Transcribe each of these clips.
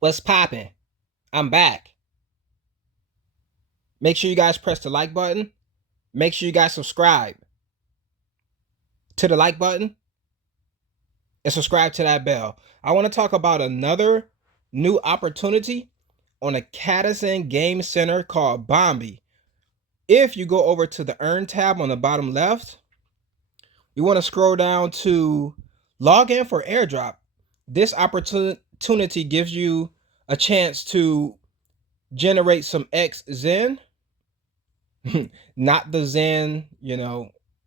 What's poppin'? I'm back. Make sure you guys press the like button. Make sure you guys subscribe to the like button and subscribe to that bell. I want to talk about another new opportunity on a Catizen game center called Bombie. If you go over to the Earn tab on the bottom left, you want to scroll down to log in for Airdrop. This opportunity gives you a chance to generate some X Zen. Not the Zen,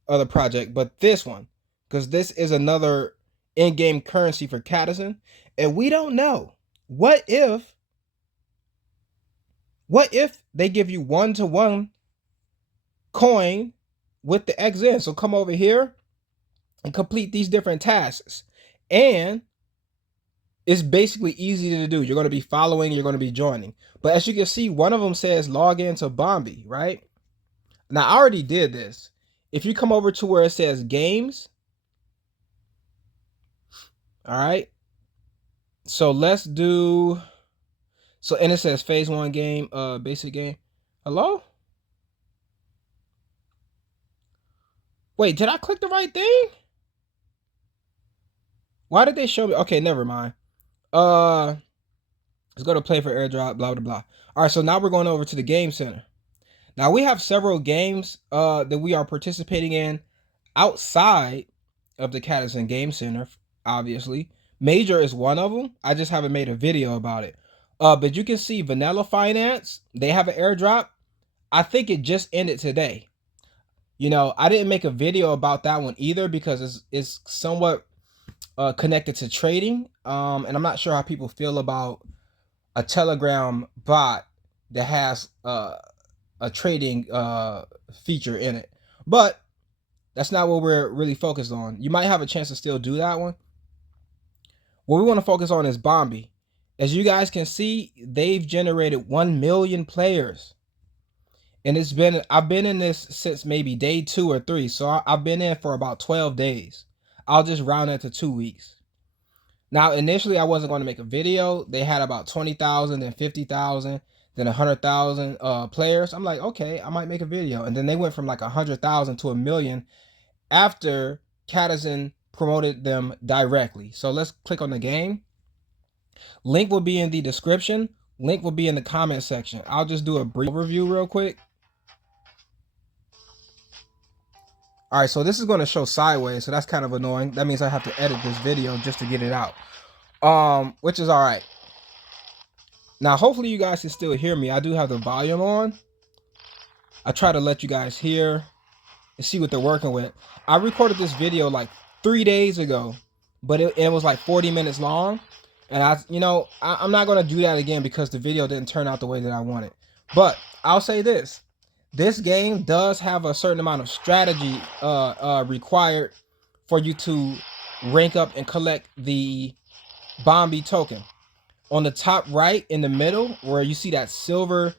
other project, but this one, because this is another in-game currency for Catizen, and we don't know what if they give you 1-to-1 coin with the XN. So come over here and complete these different tasks, and it's basically easy to do. You're going to be following, you're going to be joining, but as you can see, one of them says log into Bombie, right? Now, I already did this. If you come over to where it says games, all right. So let's do, and it says phase 1 game, basic game. Hello? Wait, did I click the right thing? Why did they show me? Okay, never mind. Let's go to play for airdrop, blah, blah, blah. All right, so now we're going over to the game center. Now we have several games that we are participating in outside of the Catizen Game Center, obviously. Major is one of them. I just haven't made a video about it. But you can see Vanilla Finance. They have an airdrop. I think it just ended today. I didn't make a video about that one either because it's somewhat connected to trading. And I'm not sure how people feel about a Telegram bot that has a trading feature in it. But that's not what we're really focused on. You might have a chance to still do that one. What we want to focus on is Bombie. As you guys can see, they've generated 1 million players. And I've been in this since maybe day 2 or 3. So I've been in for about 12 days. I'll just round it to 2 weeks. Now, initially, I wasn't going to make a video. They had about 20,000, then 50,000, then 100,000 players. I'm like, okay, I might make a video. And then they went from like 100,000 to 1 million after Catizen promoted them directly. So let's click on the game. Link will be in the description. Link will be in the comment section. I'll just do a brief overview real quick. All right, so this is going to show sideways, so that's kind of annoying. That means I have to edit this video just to get it out, which is all right. Now, hopefully you guys can still hear me. I do have the volume on. I try to let you guys hear and see what they're working with. I recorded this video like 3 days ago, but it was like 40 minutes long. And I'm not going to do that again because the video didn't turn out the way that I wanted. But I'll say this. This game does have a certain amount of strategy required for you to rank up and collect the Bombie token. On the top right in the middle where you see that silver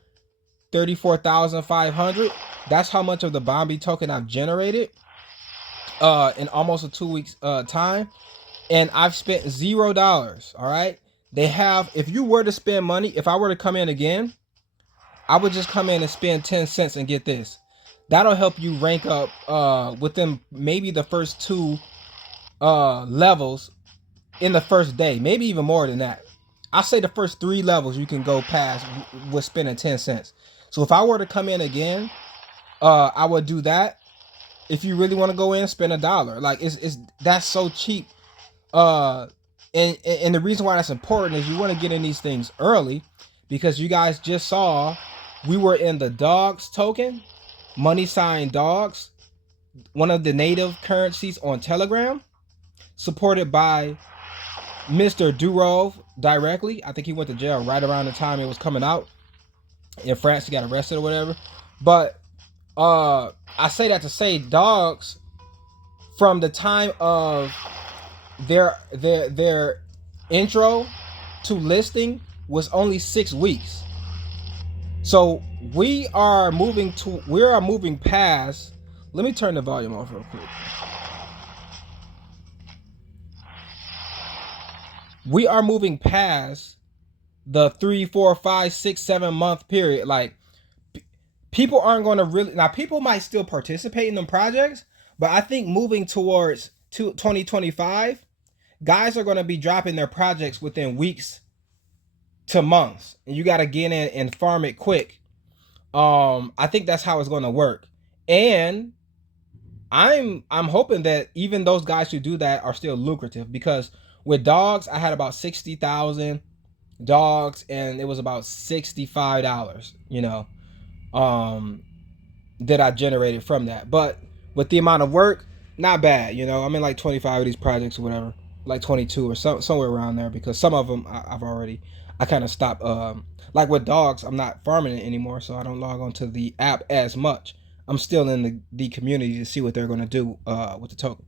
34,500, that's how much of the Bombie token I've generated in almost a 2 weeks time. And I've spent $0. All right. They have, if you were to spend money, if I were to come in again, I would just come in and spend 10 cents and get this. That'll help you rank up within maybe the first 2 levels in the first day, maybe even more than that. I say the first 3 levels you can go past with spending 10 cents. So if I were to come in again, I would do that. If you really want to go in, spend $1. Like that's so cheap. And the reason why that's important is you want to get in these things early, because you guys just saw we were in the dogs token, money sign dogs, one of the native currencies on Telegram, supported by Mr. Durov directly. I think he went to jail right around the time it was coming out in France. He got arrested or whatever. But I say that to say dogs, from the time of their intro to listing, was only 6 weeks. So we are moving past. Let me turn the volume off real quick. We are moving past the 3, 4, 5, 6, 7 month period. Like people aren't going to really, now people might still participate in them projects, but I think moving towards 2025, guys are going to be dropping their projects within weeks to months, and you got to get in and farm it quick. I think that's how it's going to work, and I'm hoping that even those guys who do that are still lucrative, because with dogs I had about 60,000 dogs and it was about $65, um that I generated from that. But with the amount of work, not bad. I'm in like 25 of these projects or whatever, like 22 or somewhere around there, because some of them I kind of stopped. Like with dogs, I'm not farming it anymore, so I don't log onto the app as much. I'm still in the community to see what they're gonna do with the token.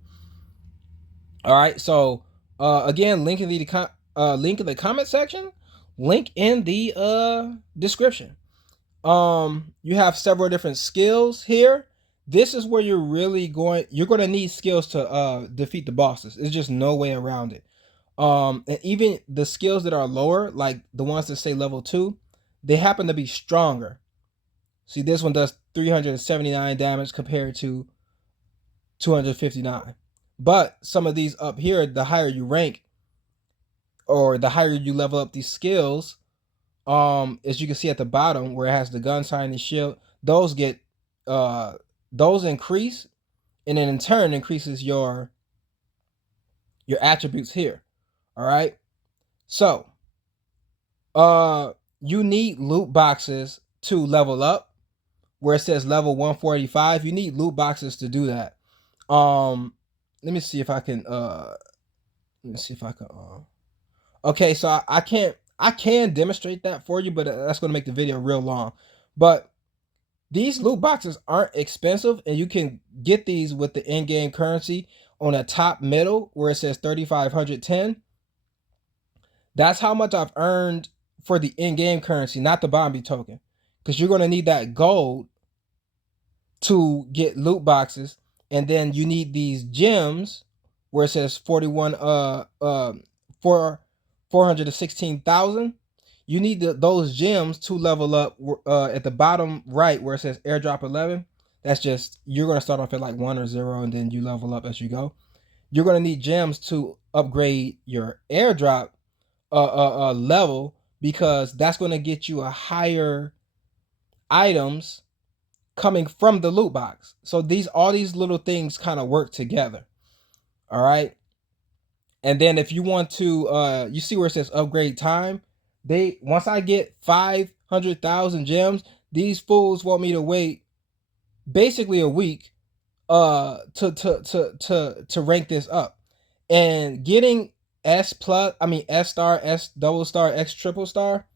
All right, so again, link in the comment section, link in the description. You have several different skills here. This is where you're going to need skills to defeat the bosses. There's just no way around it. And even the skills that are lower, like the ones that say level 2, they happen to be stronger. See, this one does 379 damage compared to 259. But some of these up here, the higher you rank or the higher you level up these skills, as you can see at the bottom where it has the gun sign and shield, those get those increase, and then in turn increases your attributes here. All right, so you need loot boxes to level up. Where it says level 145, you need loot boxes to do that. Let me see if I can okay, so I can demonstrate that for you, but that's going to make the video real long. But these loot boxes aren't expensive, and you can get these with the in-game currency on the top middle where it says 3,510. That's how much I've earned for the in-game currency, not the Bombie token, because you're going to need that gold to get loot boxes, and then you need these gems where it says 416,000. You need those gems to level up at the bottom right where it says Airdrop 11. That's just, you're going to start off at like 1 or 0, and then you level up as you go. You're going to need gems to upgrade your airdrop level, because that's going to get you a higher items coming from the loot box. So all these little things kind of work together. All right. And then if you want to, you see where it says upgrade time. Once I get 500,000 gems, these fools want me to wait basically a week to rank this up. And getting S star, S double star, X triple star,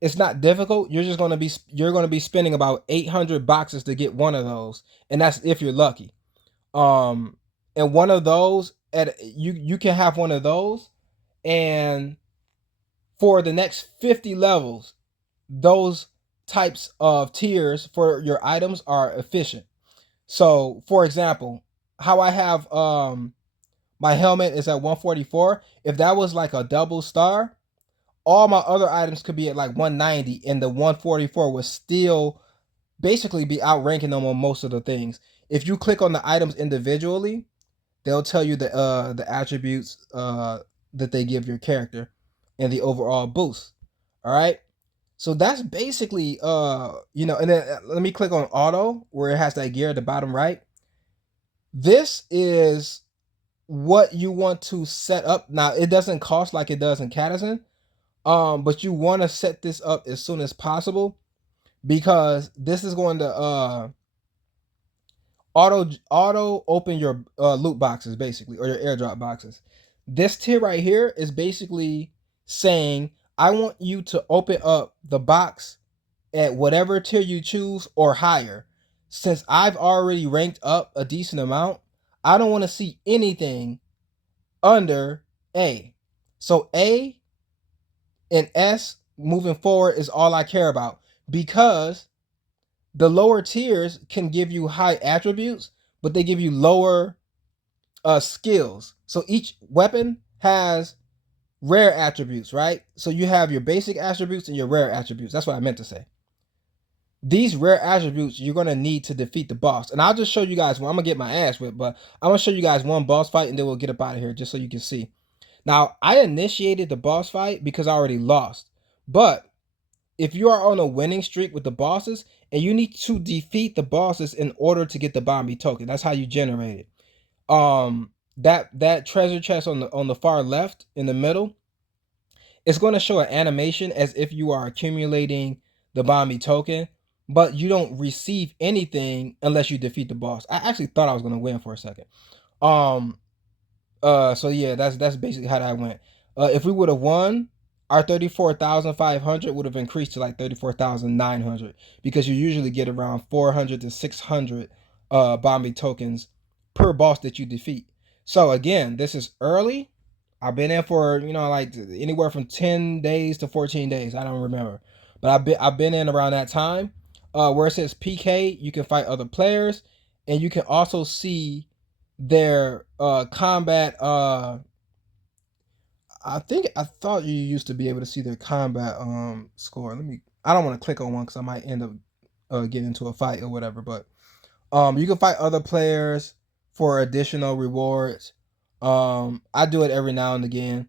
it's not difficult. You're going to be spending about 800 boxes to get one of those, and that's if you're lucky. And one of those, you can have one of those, and for the next 50 levels, those types of tiers for your items are efficient. So, for example, how I have my helmet is at 144. If that was like a double star, all my other items could be at like 190, and the 144 would still basically be outranking them on most of the things. If you click on the items individually, they'll tell you the attributes that they give your character and the overall boost. All right. So that's basically and then let me click on auto where it has that gear at the bottom right. This is what you want to set up. Now it doesn't cost like it does in Catizen, but you want to set this up as soon as possible, because this is going to auto open your loot boxes basically, or your airdrop boxes. This tier right here is basically saying I want you to open up the box at whatever tier you choose or higher. Since I've already ranked up a decent amount, I don't want to see anything under A. So A and S moving forward is all I care about, because the lower tiers can give you high attributes, but they give you lower skills. So each weapon has rare attributes, right? So you have your basic attributes and your rare attributes. That's what I meant to say. These rare attributes you're gonna need to defeat the boss. And I'll just show you guys. Well, I'm gonna get my ass whipped, but I'm gonna show you guys one boss fight and then we'll get up out of here just so you can see. Now, I initiated the boss fight because I already lost. But if you are on a winning streak with the bosses and you need to defeat the bosses in order to get the Bombie token, that's how you generate it. That treasure chest on the far left in the middle, it's going to show an animation as if you are accumulating the Bombie token, but you don't receive anything unless you defeat the boss. I actually thought I was going to win for a second. Um so yeah, that's basically how that went. If we would have won, our 34,500 would have increased to like 34,900 because you usually get around 400 to 600 Bombie tokens per boss that you defeat. So again, this is early. I've been in for, like anywhere from 10 days to 14 days. I don't remember. But I've been in around that time. Where it says PK, you can fight other players and you can also see their combat I thought you used to be able to see their combat score. I don't want to click on one because I might end up getting into a fight or whatever, but you can fight other players for additional rewards. I do it every now and again.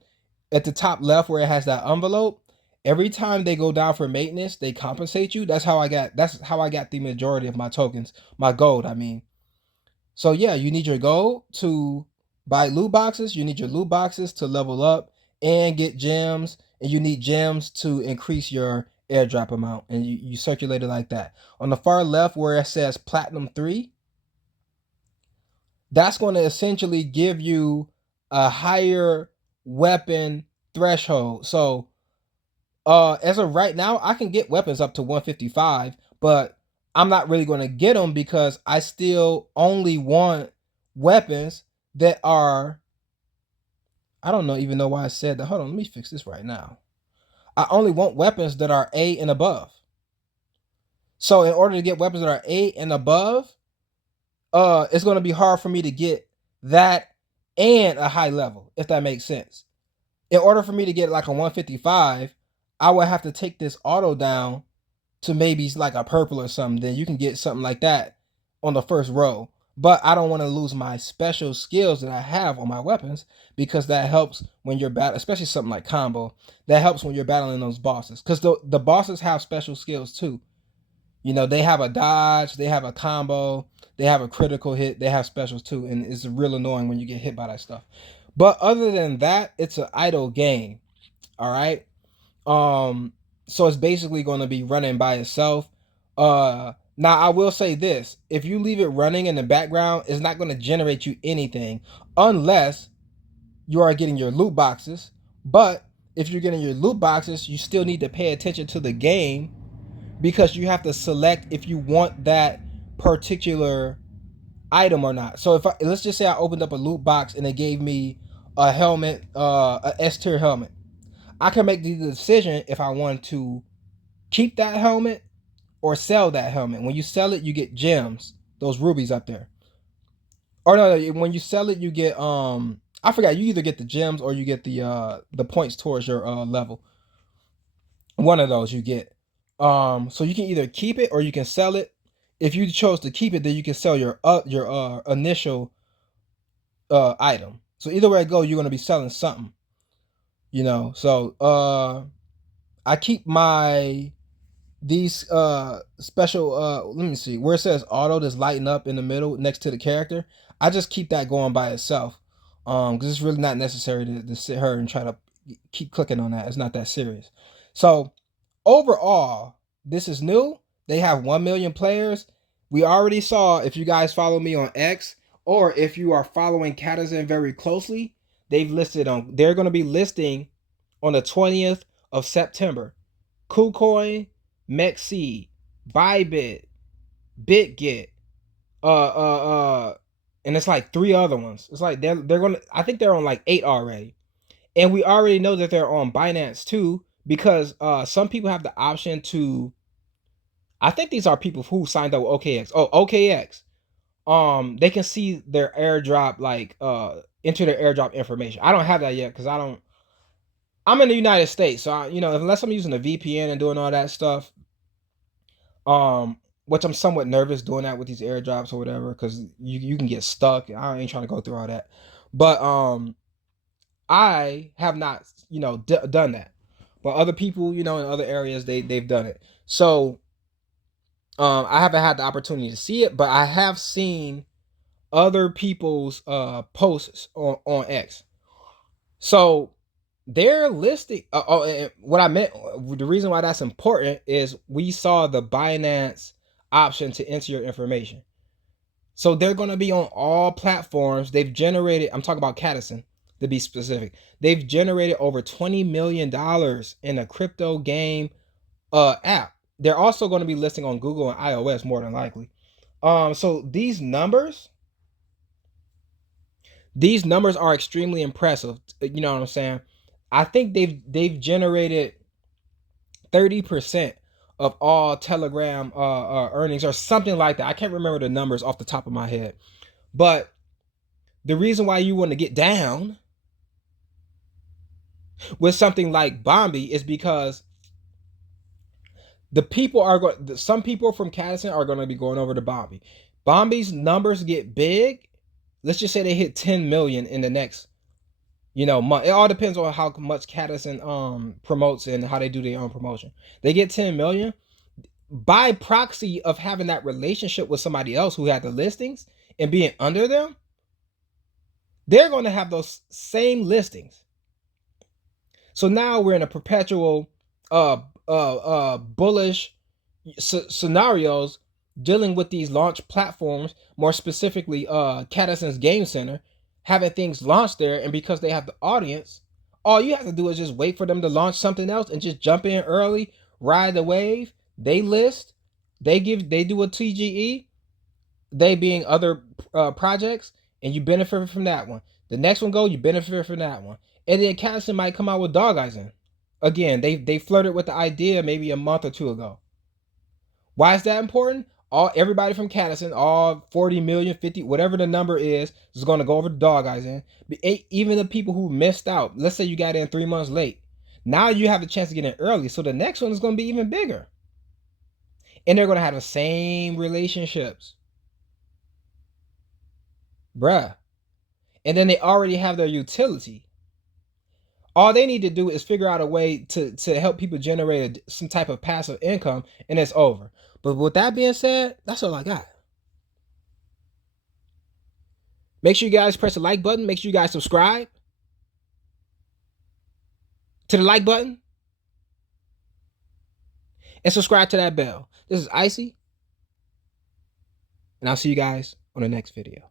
At the top left where it has that envelope, every time they go down for maintenance, they compensate you. That's how I got the majority of my tokens, my gold, I mean. So yeah, you need your gold to buy loot boxes. You need your loot boxes to level up and get gems. And you need gems to increase your airdrop amount. And you circulate it like that. On the far left where it says Platinum 3, that's going to essentially give you a higher weapon threshold. So as of right now, I can get weapons up to 155, but I'm not really going to get them because I still only want weapons that are, I don't know even know why I said that. Hold on, let me fix this right now. I only want weapons that are A and above. So in order to get weapons that are A and above, it's going to be hard for me to get that and a high level, if that makes sense. In order for me to get like a 155, I would have to take this auto down to maybe like a purple or something. Then you can get something like that on the first row. But I don't want to lose my special skills that I have on my weapons because that helps when you're battling, especially something like combo. That helps when you're battling those bosses because the bosses have special skills too. They have a dodge, they have a combo, they have a critical hit, they have specials too, and it's real annoying when you get hit by that stuff. But other than that, it's an idle game. All right. So it's basically going to be running by itself. Now I will say this: if you leave it running in the background, it's not going to generate you anything unless you are getting your loot boxes. But if you're getting your loot boxes, you still need to pay attention to the game because you have to select if you want that particular item or not. So let's just say I opened up a loot box and it gave me a helmet, a S tier helmet. I can make the decision if I want to keep that helmet or sell that helmet. When you sell it, you get gems, those rubies up there. Or no, when you sell it, you get I forgot. You either get the gems or you get the points towards your level. One of those you get. So you can either keep it or you can sell it. If you chose to keep it, then you can sell your initial item. So either way I go, you're gonna be selling something. So I keep these special let me see where it says auto that's lighting up in the middle next to the character. I just keep that going by itself because it's really not necessary to sit here and try to keep clicking on that. It's not that serious. So overall, this is new. They have 1 million players. We already saw, if you guys follow me on X or if you are following Catizen very closely, they're going to be listing on the 20th of September. KuCoin, Mexi, Bybit, BitGet, and it's like 3 other ones. It's like they're gonna. I think they're on like 8 already, and we already know that they're on Binance too because some people have the option to. I think these are people who signed up with OKX. Oh, OKX. They can see their airdrop enter their airdrop information. I don't have that yet because I don't. I'm in the United States, so unless I'm using a VPN and doing all that stuff, um, which I'm somewhat nervous doing that with these airdrops or whatever, because you can get stuck. I ain't trying to go through all that, but I have not done that, but other people in other areas they've done it. So I haven't had the opportunity to see it, but I have seen other people's posts on X. So they're listing. And what I meant, the reason why that's important is we saw the Binance option to enter your information. So they're going to be on all platforms. They've generated. I'm talking about Catizen to be specific. They've generated over $20 million in a crypto game app. They're also going to be listing on Google and iOS more than likely. So these numbers are extremely impressive. You know what I'm saying? I think they've generated 30% of all Telegram earnings or something like that. I can't remember the numbers off the top of my head. But the reason why you want to get down with something like Bombie is because some people from Catizen are going to be going over to Bombie. Bombie's numbers get big. Let's just say they hit 10 million in the next month. It all depends on how much Catizen promotes and how they do their own promotion. They get 10 million by proxy of having that relationship with somebody else who had the listings and being under them. They're going to have those same listings. So now we're in a perpetual bullish scenarios dealing with these launch platforms, more specifically Catizen's Game Center, having things launched there, and because they have the audience, all you have to do is just wait for them to launch something else and just jump in early, ride the wave. They list, they do a TGE, they being other projects, and you benefit from that one. The next one go, you benefit from that one, and then Catizen might come out with Dog Eyes in. Again, they flirted with the idea maybe a month or two ago. Why is that important? Everybody from Catizen, all 40 million, 50, whatever the number is going to go over the Dog Eyes in. Even the people who missed out, let's say you got in 3 months late. Now you have the chance to get in early, so the next one is going to be even bigger. And they're going to have the same relationships. Bruh. And then they already have their utility. All they need to do is figure out a way to help people generate some type of passive income, and it's over. But with that being said, that's all I got. Make sure you guys press the like button. Make sure you guys subscribe to the like button and subscribe to that bell. This is Icy, and I'll see you guys on the next video.